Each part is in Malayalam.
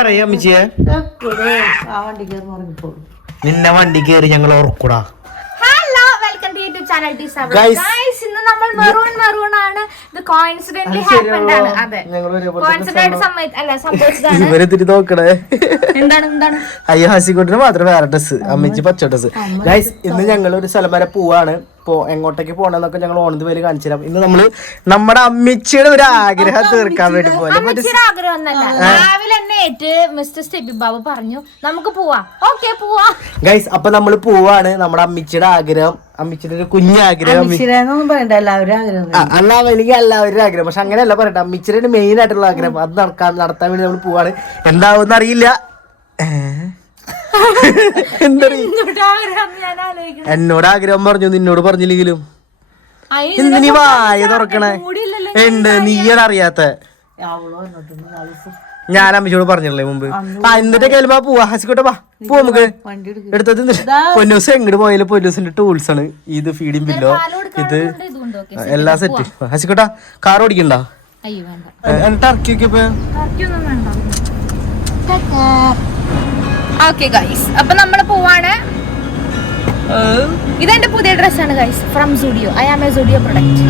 അറിയാം അമ്മച്ചിയെ നിന്നെ വണ്ടി കയറി ഞങ്ങൾ ഓർക്കൂടാ ചാനൽ ഗൈസ് ഇന്ന് നമ്മൾ മെറൂൺ മെറൂൺ ആണ്. ഇത് കോയിൻസിഡന്റ്ലി ഹാപ്പൻഡ് ആണ്. അതെ. കോയിൻസിഡന്റ് സമയത്ത് അല്ല സംഭവിച്ചതാണ്. ഇവരെ തിരി നോക്കണേ. എന്താണ് എന്താണ്? അയ്യോ ഹസിക്കുട്ടിന് മാത്രം വേറെ ഡ്രസ് അമ്മച്ചി പച്ച ഡ്രസ് ഗൈസ് ഇന്ന് ഞങ്ങൾ ഒരു സ്ഥലം വരെ പോവാണ്. പോ എങ്ങോട്ടേക്ക് പോണെന്നൊക്കെ ഞങ്ങൾ ഓണത് പേര് കാണിച്ചു തരാം. ഇന്ന് നമ്മൾ നമ്മുടെ അമ്മച്ചിയുടെ ഒരു ആഗ്രഹം തീർക്കാൻ വേണ്ടി പോലെ രാവിലെ തന്നെ മിസ്റ്റർ സ്റ്റെബി ബാബു പറഞ്ഞു നമുക്ക് പോവാം. ഓക്കെ പോവാ. ഗൈസ് അപ്പൊ നമ്മൾ പോവാണ് നമ്മുടെ അമ്മച്ചിയുടെ ആഗ്രഹം. അമ്മച്ചിയുടെ ഒരു കുഞ്ഞാഗ്രഹം പറയണ്ട എല്ലാവരും ആഗ്രഹം അല്ല എനിക്ക് എല്ലാവരും ആഗ്രഹം പക്ഷെ അങ്ങനെയല്ല പറയട്ടെ അമ്മിച്ചിയുടെ മെയിൻ ആയിട്ടുള്ള ആഗ്രഹം അത് നടക്കാൻ നടത്താൻ വേണ്ടി നമ്മൾ പോവാണ്. എന്താവും അറിയില്ല. എന്നോട് ആഗ്രഹം പറഞ്ഞു നിന്നോട് പറഞ്ഞില്ലെങ്കിലും. എന്തിനീ വായ തുറക്കണേ. ഉണ്ട് നീയാണ് അറിയാത്ത അവൾ ഞാൻ അമ്മച്ചോട് പറഞ്ഞില്ലേ മുമ്പ്? ആ എന്നിട്ട് കേൾപ്പാ പോവാ ഹസിക്കോട്ടെ വാ പോ നമുക്ക്. എടുത്തത് പൊന്നൂസ് എങ്ങോട്ട് പോയാലും പൊന്നൂസിന്റെ ടൂൾസ് ആണ്. ഇത് ഫീഡിങ് ബില്ലോ ഇത് എല്ലാ സെറ്റ് ഹസിക്കോട്ടാ കാർ ഓടിക്കണ്ട? ഓക്കെ ഗൈസ് അപ്പൊ നമ്മൾ പോവാണ്. ഇതെന്റെ പുതിയ ഡ്രസ്സാണ് guys from Zudio I am a Zudio product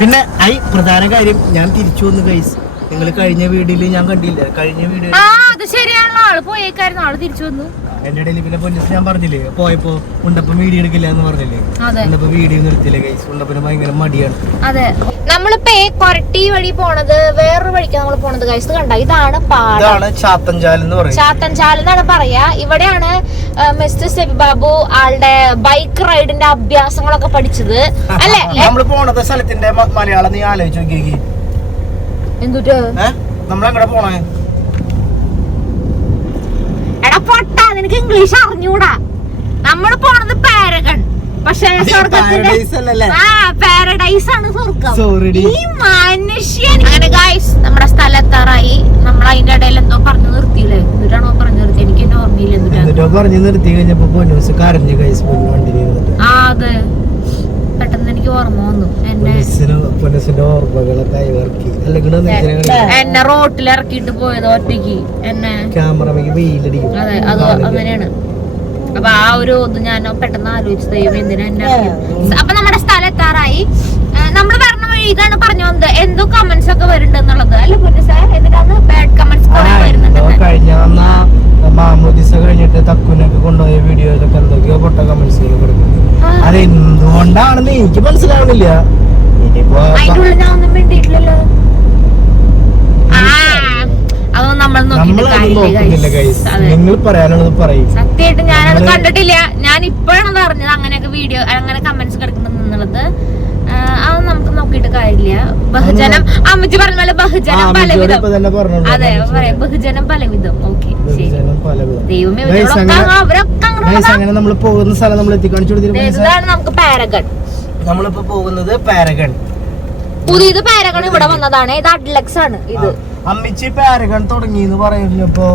പിന്നെ ഐ പ്രധാന കാര്യം ഞാൻ തിരിച്ചു വന്നു ഗൈസ് നിങ്ങൾ കഴിഞ്ഞ വീഡിയോയിൽ ഞാൻ കണ്ടില്ല? കഴിഞ്ഞ വീഡിയോ ആ അത് ശരിയാണല്ലോ. ആൾ പോയേക്കായിരുന്നു. ആൾ തിരിച്ചു വന്നു. എന്റെ ഇടയിൽ പിന്നെ പൊന്നിസ് ഞാൻ പറഞ്ഞില്ലേ പോയപ്പോ ഉണ്ടപ്പം വീഡിയോ എടുക്കില്ല എന്ന് പറഞ്ഞില്ലേ ഉണ്ടപ്പോ വീഡിയോ നിർത്തില്ലേ ഗൈസ് ഉണ്ടപ്പം ഭയങ്കര മടിയാണ്. അതെ. നമ്മളിപ്പോ കൊരട്ടി വഴി പോണത് വേറൊരു വഴിക്ക് നമ്മൾ പോണത് ഗൈസ് കണ്ടോ? ഇതാണ് പാടം. ഇതാണ് ചാത്തൻചാൽ എന്ന് പറയും. ചാത്തൻചാൽ എന്നാണ് പറയാ. ഇവിടെയാണ് മിസ്റ്റർ സെബി ബാബു ആളുടെ ബൈക്ക് റൈഡിന്റെ അഭ്യാസങ്ങളൊക്കെ പഠിച്ചത്. അല്ലേ? നമ്മൾ പോണത് സ്ഥലത്തിന്റെ മലയാളം നീ ആലോചിച്ച് എന്തുട്ട്? നമ്മൾ നമ്മളെങ്ങടെ പോണേ എടാ പൊട്ടാ നിനക്ക് ഇംഗ്ലീഷ് അറിഞ്ഞൂടാ. നമ്മൾ പോണത് പാരഗൺ പക്ഷെ സ്വർഗത്തിന്റെ? ആ പാരഡൈസ് ആണ് സ്വർഗം ഈ മനുഷ്യൻ അങ്ങനെ ഗൈസ് നമ്മുടെ സ്ഥലത്തറായി. നമ്മൾ അതിന്റെ ഇടയിൽ എന്തോ പറഞ്ഞു നിർത്തിയില്ലേ? എന്നിട്ടാണോ പറഞ്ഞു നിർത്തി എനിക്ക് എന്നെ ഓർമ്മയില്ല എന്നിട്ടാണ് എന്നിട്ടോ പറഞ്ഞു നിർത്തി കഴിഞ്ഞപ്പോ കരഞ്ഞു ഗൈസ് ആ അതെ. പെട്ടെന്ന് എനിക്ക് ഓർമ്മ വന്നു. എന്നെ എന്നെ റോട്ടിൽ ഇറക്കിയിട്ട് പോയത് ഒറ്റയ്ക്ക്. എന്നെ അതെ അത് അങ്ങനെയാണ്. അപ്പൊ ആ ഒരു ഇത് ഞാൻ പെട്ടെന്ന് ആലോചിച്ചത് ദൈവം എന്തിനാ എന്നെ? അപ്പൊ നമ്മുടെ സ്ഥലം എത്താറായി. നമ്മൾ പറഞ്ഞ വഴി ഇതാണ് പറഞ്ഞു വന്നത്. എന്തോ കമന്റ്സ് ഒക്കെ വരുന്നുണ്ട് എന്നുള്ളത് അല്ല പൊന്നു സാർ എന്നിട്ടാണ് ബാഡ് കമന്റ്സ് കുറെ വരുന്നുണ്ട്. കഴിഞ്ഞ അന്ന് ആ മാമോദിസ കഴിഞ്ഞിട്ട് തക്കുനൊക്കെ കൊണ്ടുപോയ വീഡിയോയിലൊക്കെ എന്തൊക്കെയോ പൊട്ട കമന്റ്സ് കൊടുക്കുന്നത് ആ. അത് എന്തുകൊണ്ടാണെന്ന് എനിക്ക് മനസ്സിലാവണില്ല ഇനിയിപ്പോ. അതെ. നിങ്ങൾ പറയാനുള്ളത് പറയും. സത്യമായിട്ട് ഞാനത് കണ്ടിട്ടില്ല. ഞാൻ ഇപ്പോഴാണ് പറഞ്ഞത് അങ്ങനെയൊക്കെ വീഡിയോ അങ്ങനെ കമന്റ്സ് കിടക്കുന്നുള്ളത് അത് നമുക്ക് നോക്കിയിട്ട് കാര്യമില്ല. ബഹുജനം അമ്മച്ചി പറഞ്ഞ പോലെ ബഹുജനം പലവിധം. അതെ പറയാം. ബഹുജനം പലവിധം. അങ്ങനെ- നമ്മൾ പോകുന്ന സ്ഥലം നമ്മൾ എത്തിക്കാണിച്ചു കൊടുത്തിരുന്നു നമുക്ക് പാരഗൺ. നമ്മളിപ്പോ പോകുന്നത് പാരഗൺ. പുതിയത് പാരഗൺ ഇവിടെ വന്നതാണ്. ഇത് അഡ്ലക്സ് ആണ് ഇത് അമ്മിച്ചി പാരഗൺ തുടങ്ങി എന്ന് പറയുന്നപ്പോ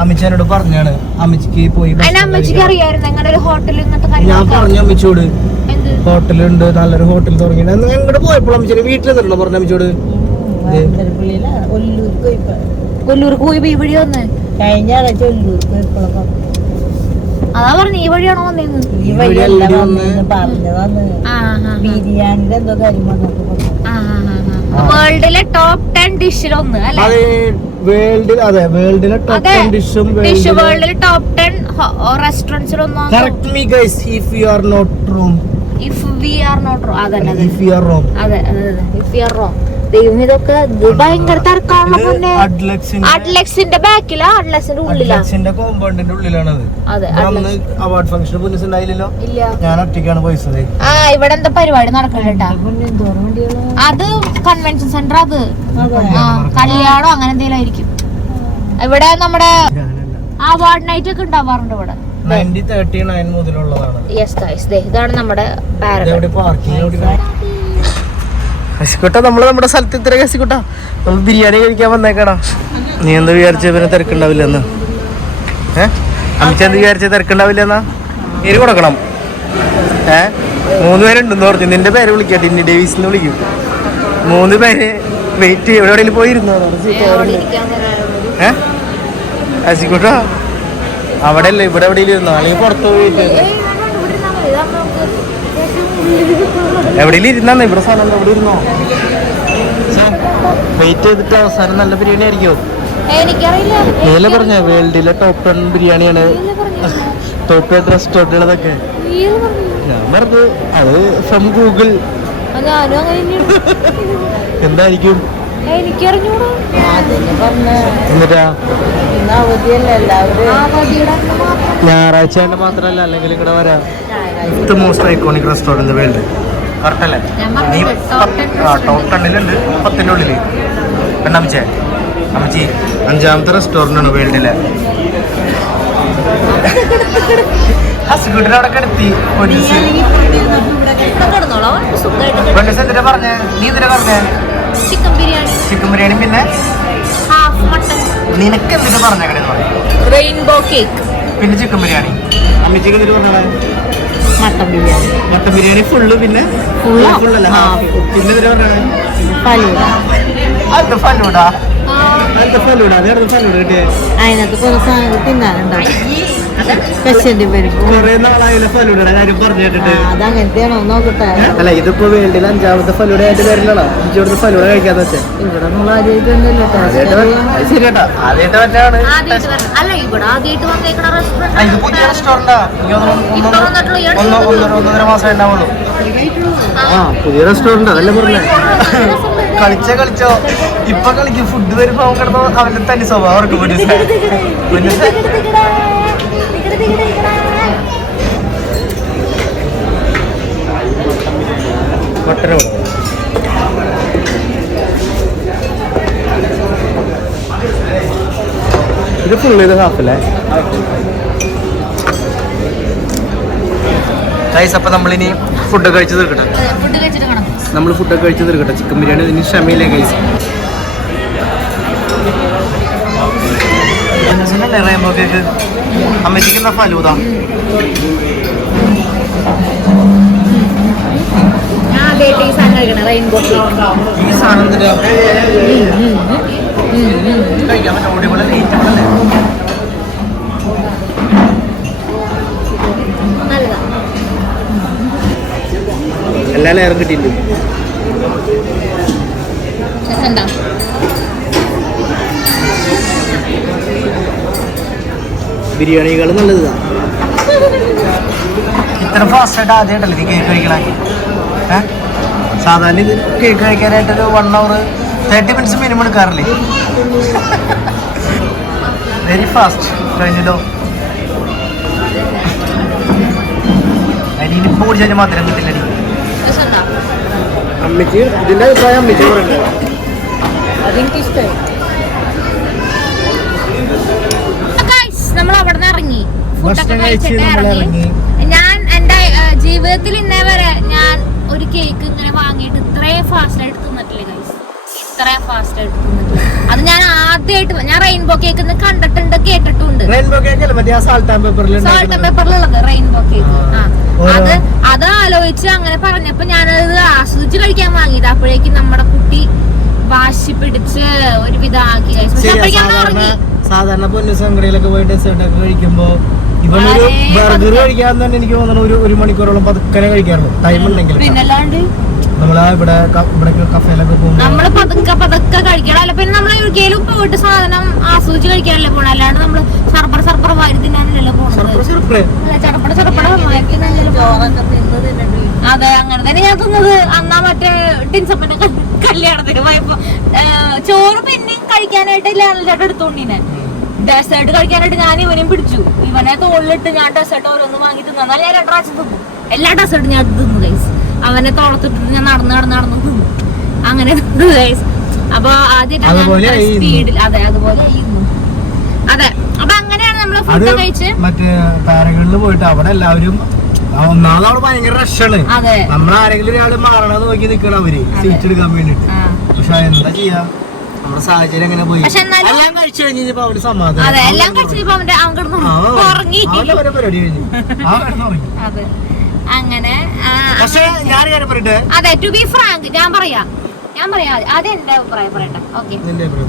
അമ്മിച്ചനോട് പറഞ്ഞാണ്. അമ്മിച്ചിക്ക് പോയി അമ്മച്ചിക്ക്. അറിയായിരുന്നു അങ്ങനെ ഒരു ഹോട്ടൽ ഞാൻ പറഞ്ഞു അമ്മിച്ചോട് ഹോട്ടലുണ്ട് നല്ലൊരു ഹോട്ടൽ തുടങ്ങി അങ്ങോട്ട് പോയപ്പോൾ അമ്മിച്ചി വീട്ടിൽ നിന്നിട്ടുണ്ടോ പറഞ്ഞു അമ്മിച്ചോട് കൊല്ലൂർക്ക് പോയി ഇവിടെ വഴി വന്ന്. കഴിഞ്ഞ ആഴ്ച അതാ പറഞ്ഞു ഈ വഴിയാണോ വന്നേന്ന്? ഈ വഴിയല്ല വന്നെന്ന് പറഞ്ഞതാണ് ബിരിയാണിയുടെ എന്തോ കാര്യം വന്നപ്പോ. വേൾഡിലെ ടോപ്പ് ടെൻ ഡിഷിലൊന്ന് അല്ലെ? അത് വേൾഡിൽ അതെ വേൾഡിലെ ടോപ്പ് ടെൻ ഡിഷും ഡിഷ് വേൾഡിലെ top ten റെസ്റ്റോറന്റ്സിലൊന്നും correct me guys if you are not wrong if we are not raw അതന്നെ അതെ ഇഫ് യു ആർ റോം അതെ അതെ അതെ. ഇഫ് യു ആർ റോ ദൈവം ഇതൊക്കെ ഇത് ഭയങ്കര തിരക്കാണല്ലോ മുന്നേ അഡ്ലക്സിന്റെ ബാക്കിലാ അഡ്ലക്സിന്റെ ഉള്ളിലാ. അഡ്ലക്സിന്റെ കോമ്പൗണ്ടിന്റെ ഉള്ളിലാണത്. അതെ അന്ന് അവാർഡ് ഫംഗ്ഷൻ പുലിസ് ഉണ്ടായില്ലല്ലോ ഇല്ല. ഞാൻ ഒറ്റയ്ക്കാണ് പോയിച്ചത്. ആ ഇവിടെ എന്താ പരിപാടി വണ്ടികളോ? അത് കൺവെൻഷൻ സെന്റർ അത്. അതെ. ആ കല്യാണം അങ്ങനെ എന്തെങ്കിലും ആയിരിക്കും. ഇവിടെ നമ്മുടെ അവാർഡ് നൈറ്റ് ഒക്കെ ഉണ്ടാവാറുണ്ട് ഇവിടെ. യെസ് ഗൈസ് ദേ ഇതാണ് നമ്മുടെ പാരഗൺ ഹസിക്കുട്ട നമ്മൾ നമ്മുടെ സ്ഥലത്ത് ഇത്ര ഹസിക്കുട്ട. നമ്മൾ ബിരിയാണി കഴിക്കാൻ വന്നേക്കടാ. നീ എന്താ വിചാരിച്ച പിന്നെ തിരക്കുണ്ടാവില്ലെന്ന്? ഏ? അമിച്ച എന്ത് വിചാരിച്ച തിരക്കുണ്ടാവില്ലെന്നാ? പേര് കൊടുക്കണം. ഏ? മൂന്ന് പേരുണ്ടെന്ന് പറഞ്ഞു. നിന്റെ പേര് വിളിക്കാം. ടിന്നി ഡേവിസ് എന്ന് വിളിക്കും. മൂന്ന് പേര് വെയിറ്റ് എവിടെ എവിടെയെങ്കിലും പോയിരുന്നോ? ഏ? അസിക്കൂട്ടാ അവിടെ അല്ലേ? ഇവിടെ എവിടെയെങ്കിലും ഇരുന്നോ? അല്ലെങ്കിൽ പുറത്ത് പോയി എവിടെയെങ്കിലും ഇരുന്നാ ഇവിടെ സാധനം? ഇവിടെ ഇരുന്നോ? വെയിറ്റ് ചെയ്തിട്ട് സാധനം നല്ല ബിരിയാണി ആയിരിക്കോ എനിക്കറിയില്ല. നീല പറഞ്ഞ? വേൾഡിലെ ടോപ്പ് ടെൻ ബിരിയാണിയാണ്. ടോപ്പ് ടെൻ റെസ്റ്റോറന്റുകളതൊക്കെ ഞാൻ പറഞ്ഞത് അത് ഫ്രം ഗൂഗിൾ എന്തായിരിക്കും? എന്നിട്ടാ? ഞായറാഴ്ച മാത്രല്ല അല്ലെങ്കിൽ ഇവിടെ വരാം. Most iconic restaurant world correct അല്ലേ ഞാൻ നീ ടോപ്പ് ടെണ്ണിലുണ്ട്. പത്തിന്റെ ഉള്ളിൽ പെണ്ണമ്മച്ചേ അമ്മച്ചി. അഞ്ചാമത്തെ റെസ്റ്റോറന്റാണ് വേൾഡിലെ. കിടത്തി എന്തിനാ പറഞ്ഞേ? നീ എന്തിനാ പറഞ്ഞേ? ചിക്കൻ ബിരിയാണി ചിക്കൻ ബിരിയാണി പിന്നെ? നിനക്ക് എന്തിനാ പറഞ്ഞു റെയിൻബോ കേക്ക് പിന്നെ ചിക്കൻ ബിരിയാണി അമ്മച്ചിക്ക് എന്തിനു പറഞ്ഞേ? Mutton biryani. Mutton biryani full പിന്നെ? ഫുള്ള് ആ? ഫുള്ളല്ല. പിന്നെ ഫലൂട അത് ഫലൂടാ അതിനകത്ത് കുറെ സാധനങ്ങൾ തിന്നാനുണ്ടാവും നോക്കട്ടെ. അല്ല ഇതിപ്പോ വേൾഡിൽ അഞ്ചാമത്തെ ഫലൂട ആയിട്ട് വരില്ലടാ എനിക്ക് ഇവിടുത്തെ ഫലൂട കഴിക്കാന്ന് വെച്ചാൽ ഇവിടെ നമ്മൾ ആദ്യമായിട്ടൊന്നുമില്ല അല്ല ഇവിടെ ആദ്യമായിട്ട് വന്നേക്കണ റെസ്റ്റോറന്റ് ഒന്ന് ഒന്നര ഒന്നര മാസം ഉണ്ടാവുള്ളൂ. ആ പുതിയ റെസ്റ്റോറന്റ് അതല്ലേ പറഞ്ഞേ? കളിച്ചോ കളിച്ചോ. ഇപ്പൊ കളിക്കും. ഫുഡ് വരുമ്പോ അവൻ കിടന്നോ അവന്റെ തനി സ്വഭാവം അവർക്ക് മട്ടനോ ഇത് ഫുള്ള് ചെയ്ത് ഹാഫല്ലേ ഗൈസ് അപ്പൊ നമ്മളിനി ഫുഡ് കഴിച്ച് തീർക്കട്ടെ ഫുഡ് കഴിച്ചിട്ട് കാണാം നമ്മൾ ഫുഡൊക്കെ കഴിച്ച് തീർക്കട്ടെ ചിക്കൻ ബിരിയാണി ഇതിന് ക്ഷമയില്ലേ ഗൈസ് റേമ്പോ കേക്ക് അമ്മച്ചിക്ക് എന്നാ ഫലൂത ഈ സാധനം? കഴിക്കാൻ പറ്റും ലേറ്റ് എല്ലാ ലെയറും കിട്ടിയിട്ടുണ്ട്. ബിരിയാണികൾ നല്ലത്. ഇത്ര ഫാസ്റ്റ് ആയിട്ട് ആദ്യമായിട്ടല്ലേ നീ കേക്ക് കഴിക്കണേ സാധാരണ ഇത് കേക്ക് കഴിക്കാനായിട്ട് ഒരു one hour thirty minutes minimum എടുക്കാറില്ലേ? Very fast കഴിഞ്ഞല്ലോ അനിയിപ്പോ കുടിച്ചാൽ മാത്രം കിട്ടില്ലടി രസമുണ്ടോ അമ്മയ്ക്ക് ഇതിന്റെ അഭിപ്രായം അമ്മയ്ക്ക് പറയണ്ടേ അതെനിക്കിഷ്ടമായി നമ്മൾ അവിടെ നിന്ന് ഇറങ്ങി ഫുഡൊക്കെ കഴിച്ചിട്ട് ഇറങ്ങി. ഞാൻ എന്റെ ജീവിതത്തിൽ ഇന്നേ വരെ ഞാൻ ഒരു കേക്ക് ഇങ്ങനെ വാങ്ങിയിട്ട് ഇത്രയും ഫാസ്റ്റ് ആയിട്ട് തിന്നിട്ടില്ല ഗൈസ് ഇത്രയും ഫാസ്റ്റ് ആയിട്ട് തിന്നിട്ടില്ല. അത് ഞാൻ ആദ്യമായിട്ട് ഞാൻ റെയിൻബോ കേക്ക് കണ്ടിട്ടുണ്ട് കേട്ടിട്ടുണ്ട്. റെയിൻബോ കേക്ക് മറ്റേ സാൾട്ട് ആൻഡ് പേപ്പറിൽ സോൾട്ട് ആൻഡ് പേപ്പറിലുള്ളത് റെയിൻബോ കേക്ക് അത് അത് ആലോചിച്ച് അങ്ങനെ പറഞ്ഞപ്പോ ഞാനത് ആസ്വദിച്ച് കഴിക്കാൻ വാങ്ങിയത്. അപ്പോഴേക്കും നമ്മുടെ കുട്ടി വാശി പിടിച്ച് ഒരു വിധാക്കി guys. പക്ഷെ അപ്പോഴേക്കും അവൻ സാധാരണ പൊന്നു സംഘടനയിലൊക്കെ പോയി ഡെസേർട്ട് ഒക്കെ കഴിക്കുമ്പോ ഇവനൊരു ബർഗർ കഴിക്കാൻ തന്നെ എനിക്ക് തോന്നുന്നു ഒരു ഒരു മണിക്കൂറോളം പതുക്കനെ കഴിക്കാറുള്ളൂ. ടൈം ഉണ്ടെങ്കിൽ പിന്നല്ലാണ്ട് നമ്മളാ ഇവിടെ കഫേലൊക്കെ നമ്മൾ പതുക്കെ പതുക്കെ കഴിക്കണം. അല്ല പിന്നെ നമ്മൾ പോയിട്ട് സാധനം ആസ്വദിച്ച് കഴിക്കാനല്ലേ പോണത് അല്ലാണ്ട് നമ്മൾ സർപ്പറ സർപ്പറ വാരി തിന്നാനല്ലല്ലോ പോണത്. അല്ല ചടപ്പട ചടപ്പട വാരി തിന്നാനല്ലോ ചോറൊക്കെ അതെ അങ്ങനെ തന്നെ ഞാൻ തിന്നത്. അന്നാ മറ്റേ ടിൻസപ്പന്റെ കല്യാണത്തിന് പോയപ്പോ ചോറ് പിന്നെയും കഴിക്കാനായിട്ട് ലാലിന്റെ എടുത്തോണ്ടിനെ. ഡെസേർട്ട് കഴിക്കാനായിട്ട് ഞാൻ ഇവനെയും പിടിച്ചു. ഇവനെ തോളിലിട്ട് ഞാൻ ഡെസേർട്ട് ഓരോന്ന് വാങ്ങി തിന്നാൽ ഞാൻ രണ്ടു പ്രാവശ്യം തിന്നു. എല്ലാ ഡെസേർട്ടും ഞാൻ തിന്നു. അവനെ തോളത്തിട്ട് ഞാൻ നടന്ന് നടന്ന് നടന്നു അങ്ങനെ അപ്പൊ ആദ്യമായിട്ട്. സ്പീഡിൽ അതെ അതുപോലെ. അതെ അപ്പൊ അങ്ങനെയാണ് നമ്മൾ ഫുഡ് കഴിച്ച്. മറ്റേ പാരകളിൽ പോയിട്ട് അവിടെ എല്ലാവരും ഒന്നാമത് അവിടെ ഭയങ്കര റഷാണ് നമ്മളാരെങ്കിലും ഒരാൾ മാറണത് നോക്കി നിക്കണം അവർ. സീറ്റ് എടുക്കാൻ വേണ്ടിട്ട് പക്ഷെ എന്താ ചെയ്യാ? സാഹചര്യം എങ്ങനെ പോയി? എല്ലാം കഴിച്ചു കഴിഞ്ഞപ്പോ അവർ സമാധാനം എല്ലാം കഴിച്ചപ്പോ അവന്റെ അവൻ കിടന്നു ഉറങ്ങി. പരിപാടി കഴിഞ്ഞു. ആ കിടന്നുറങ്ങി അങ്ങനെ ഞാൻ കാര്യം പറയട്ടെ? അതെ ടു ബി ഫ്രാങ്ക് ഞാൻ പറയാ. ഞാൻ പറയാം ആദ്യം എന്റെ അഭിപ്രായം പറയട്ടെ. ഓക്കെ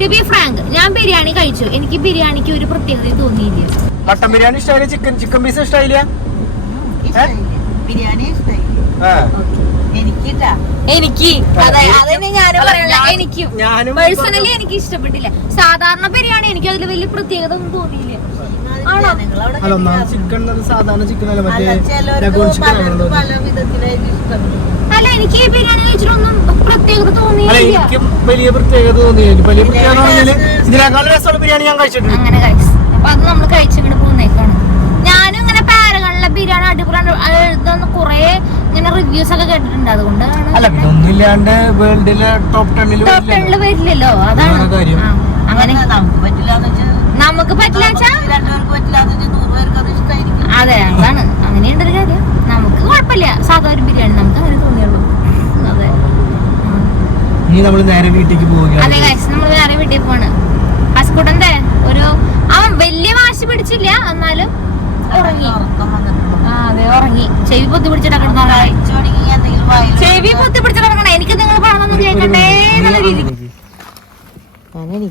ടു ബി ഫ്രാങ്ക് ഞാൻ ബിരിയാണി കഴിച്ചു. എനിക്ക് ബിരിയാണിക്ക് ഒരു പ്രത്യേകത തോന്നിയില്ല. മട്ടൻ ബിരിയാണി ഇഷ്ടമായില്ല ചിക്കൻ ചിക്കൻ പീസ് ഇഷ്ടമായില്ല ബിരിയാണി എനിക്ക്. അതന്നെ ഞാനും പറയാനുള്ള എനിക്കും. ഞാനും പേഴ്സണലി എനിക്ക് ഇഷ്ടപ്പെട്ടില്ല. സാധാരണ ബിരിയാണി എനിക്ക് അതിൽ വലിയ പ്രത്യേകത ഒന്നും തോന്നിയില്ല. അല്ല ഒന്നാമത് ചിക്കൻ സാധാരണ ചിക്കൻ അല്ല മറ്റേ അല്ല ലഗോൺ ചിക്കൻ എനിക്ക് ഈ ബിരിയാണി കഴിച്ചിട്ടൊന്നും പ്രത്യേകത തോന്നിയില്ല. എനിക്കും വലിയ പ്രത്യേകത തോന്നിയില്ല. വലിയ പ്രത്യേകത പറഞ്ഞാൽ ഇതിനേക്കാളും രസമുള്ള ബിരിയാണി ഞാൻ കഴിച്ചിട്ടുണ്ട്. അങ്ങനെ കഴിച്ചു അപ്പൊ അത് നമ്മൾ കഴിച്ചിങ്ങോട്ട് പോകുന്നേക്കാണ് ഞാനും ഇങ്ങനെ പാരകളിലെ ബിരിയാണി അടിപൊളി ഇതൊന്ന് കൊറേ ഇങ്ങനെ റിവ്യൂസ് ഒക്കെ കേട്ടിട്ടുണ്ട്. അല്ല ഒന്നുമില്ലാണ്ട് വേൾഡിലെ ടോപ്പ് ടെണ്ണിൽ ടോപ്പ് ടെണിൽ വരില്ലല്ലോ. അതാണ്. കാര്യം. അങ്ങനെ. നമുക്ക് വെച്ചാൽ നമുക്ക് പറ്റില്ല അത് അതാണ്. അങ്ങനെയുണ്ടൊരു കാര്യം. നമുക്ക് കുഴപ്പമില്ല. സാധാരണ ഒരു ബിരിയാണി നമുക്ക് അങ്ങനെ തോന്നിയുള്ളൂ. അതെ. ഇനി നമ്മൾ നേരെ വീട്ടിലേക്ക് അതെ പോവുകയാണ് ഗൈസ് നമ്മൾ വീട്ടിൽ പോവാണ്. ഹസ്കുട്ടന്റെ ഒരു അവൻ വലിയ വാശി പിടിച്ചില്ല എന്നാലും ഉറങ്ങി. ആ അതെ ഉറങ്ങി. ചെവി പൊത്തി പിടിച്ചിട്ട് കിടന്നോളാം കഴിച്ചു തുടങ്ങി എന്തെങ്കിലും വായിൽ ചെവി പൊത്തി പിടിച്ചിട്ട് കിടക്കണേ. എനിക്ക് നിങ്ങൾ പറഞ്ഞൊന്നും കേൾക്കണ്ടേ എന്നുള്ള രീതിക്ക്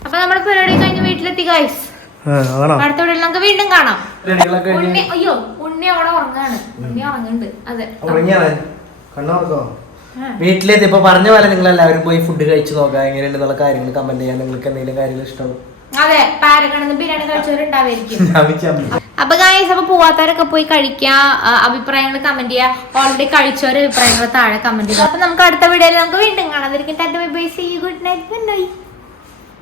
അപ്പൊ നമ്മുടെ പരിപാടി കഴിഞ്ഞ് വീട്ടിലെത്തി ഗൈസ് ആണോ? അടുത്ത വീട്ടിൽ നമുക്ക് വീണ്ടും കാണാം. ഉണ്ണി അയ്യോ ഉണ്ണി അവിടെ ഉറങ്ങാണ്. ഉണ്ണി ഉറങ്ങുന്നുണ്ട്. അതെ. കണ്ണുറക്കോ. വീട്ടിലെത്തി. ഇപ്പൊ പറഞ്ഞ പോലെ നിങ്ങൾ എല്ലാവരും പോയി ഫുഡ് കഴിച്ചു നോക്കുക. എങ്ങനെയുണ്ടെന്നുള്ള കാര്യങ്ങൾ കമന്റ് ചെയ്യാൻ നിങ്ങൾക്ക് എന്തെങ്കിലും കാര്യങ്ങൾ ഇഷ്ടം? അതെ പാരഗണിന്ന് ബിരിയാണി കഴിച്ചവരുണ്ടാവായിരിക്കും അപ്പൊ ഗായ്സ് അപ്പൊ പോവാത്തവരൊക്കെ പോയി കഴിക്കുക. അഭിപ്രായങ്ങൾ കമന്റ് ചെയ്യുക. ഓൾറെഡി കഴിച്ചവരെ അഭിപ്രായങ്ങൾ താഴെ കമന്റ് ചെയ്യുക. അപ്പൊ നമുക്ക് അടുത്ത വീഡിയോയിൽ നമുക്ക് വീണ്ടും കാണാതിരിക്കും ഗുഡ് നൈറ്റ് ഗുഡ് നൈറ്റ്